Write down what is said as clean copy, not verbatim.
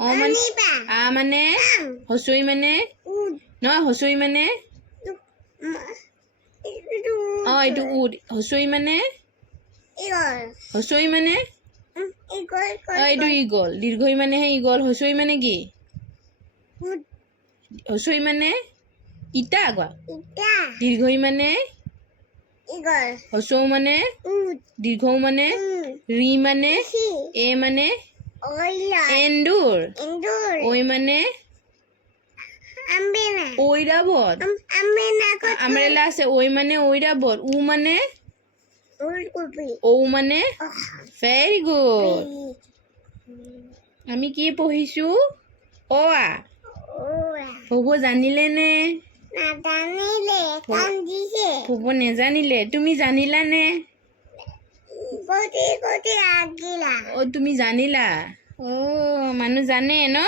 অ মানে আ মানে হচৈ মানে নহয় হচৈ মানে অ এইটো উড হচৈ মানে হচৈ মানে অ এইটো ইগল দীৰ্ঘই মানেহে ইগল হচৈ মানে কি হচৈ মানে ইটা কোৱা দীৰ্ঘই মানে হচৌ মানে দীৰ্ঘৌ মানে ৰি মানে এ মানে এন্দুৰ ঐ মানে ঐৰাবত আমৰেলা আছে ঐ মানে ঐৰাবত উ মানে ঔ মানে ভেৰি গুড আমি কি পঢ়িছো অ আ হ'ব জানিলে নে হ'ব নেজানিলে তুমি জানিলানে অ তুমি জানিলা অ মানুহ জানে ন